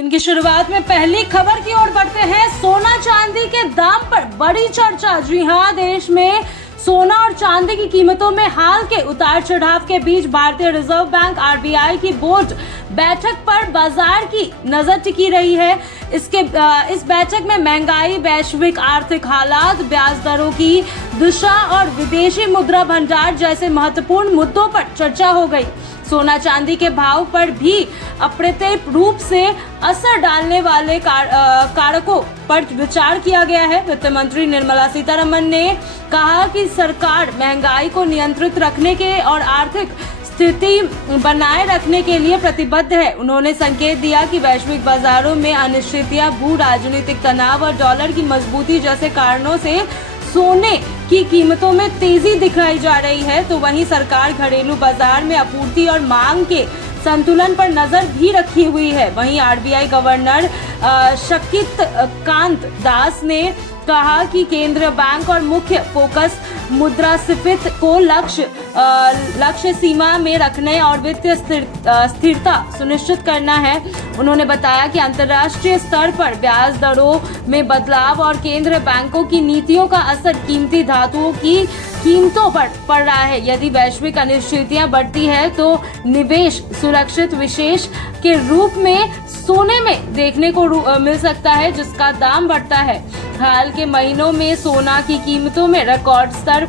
दिन की शुरुआत में पहली खबर की ओर बढ़ते हैं। सोना चांदी के दाम पर बड़ी चर्चा। जी हां, देश में सोना और चांदी की कीमतों में हाल के उतार चढ़ाव के बीच भारतीय रिजर्व बैंक आरबीआई की बोर्ड बैठक पर बाजार की नजर टिकी रही है। इस बैठक में महंगाई, वैश्विक आर्थिक हालात, ब्याज दरों की दिशा और विदेशी मुद्रा भंडार जैसे महत्वपूर्ण मुद्दों पर चर्चा हो गई। सोना चांदी के भाव पर भी अप्रत्यक्ष रूप से असर डालने वाले कारकों पर विचार किया गया है। वित्त मंत्री निर्मला सीतारमण ने कहा कि सरकार महंगाई को नियंत्रित रखने के और आर्थिक स्थिति बनाए रखने के लिए प्रतिबद्ध है। उन्होंने संकेत दिया कि वैश्विक बाजारों में अनिश्चितता, भू राजनीतिक तनाव और डॉलर की मजबूती जैसे कारणों से सोने की कीमतों में तेजी दिखाई जा रही है, तो वहीं सरकार घरेलू बाजार में आपूर्ति और मांग के संतुलन पर नजर भी रखी हुई है। वहीं आरबीआई गवर्नर शक्तिकांत दास ने कहा कि केंद्रीय बैंक और मुख्य फोकस मुद्रास्फीति को लक्ष्य सीमा में रखने और वित्तीय स्थिरता सुनिश्चित करना है। उन्होंने बताया कि अंतर्राष्ट्रीय स्तर पर ब्याज दरों में बदलाव और केंद्रीय बैंकों की नीतियों का असर कीमती धातुओं की कीमतों पर पड़ रहा है। यदि वैश्विक अनिश्चितताएं बढ़ती है तो निवेश सुरक्षित विशेष के रूप में सोने में देखने को मिल सकता है, जिसका दाम बढ़ता है। हाल के महीनों में सोना की कीमतों में रिकॉर्ड स्तर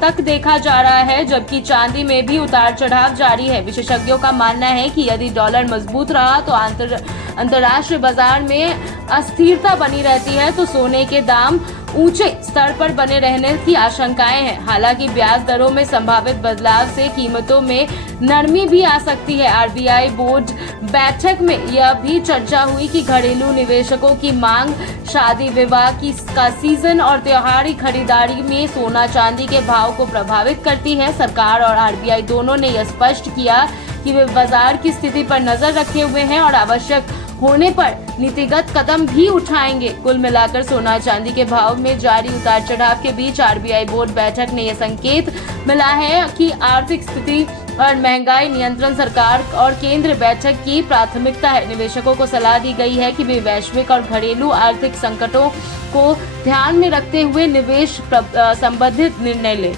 तक देखा जा रहा है, जबकि चांदी में भी उतार चढ़ाव जारी है। विशेषज्ञों का मानना है कि यदि डॉलर मजबूत रहा तो अंतर्राष्ट्रीय बाजार में अस्थिरता बनी रहती है, तो सोने के दाम ऊंचे स्तर पर बने रहने की आशंकाएं हैं। हालांकि ब्याज दरों में संभावित बदलाव से कीमतों में नरमी भी आ सकती है। आरबीआई बोर्ड बैठक में यह भी चर्चा हुई कि घरेलू निवेशकों की मांग, शादी विवाह का सीजन और त्योहारी खरीदारी में सोना चांदी के भाव को प्रभावित करती है। सरकार और आरबीआई दोनों ने यह स्पष्ट किया कि वे बाजार की स्थिति पर नजर रखे हुए हैं और आवश्यक होने पर नीतिगत कदम भी उठाएंगे। कुल मिलाकर सोना चांदी के भाव में जारी उतार चढ़ाव के बीच आरबीआई बोर्ड बैठक ने यह संकेत मिला है कि आर्थिक स्थिति और महंगाई नियंत्रण सरकार और केंद्र बैठक की प्राथमिकता है। निवेशकों को सलाह दी गई है कि वे वैश्विक और घरेलू आर्थिक संकटों को ध्यान में रखते हुए निवेश संबंधित निर्णय लें।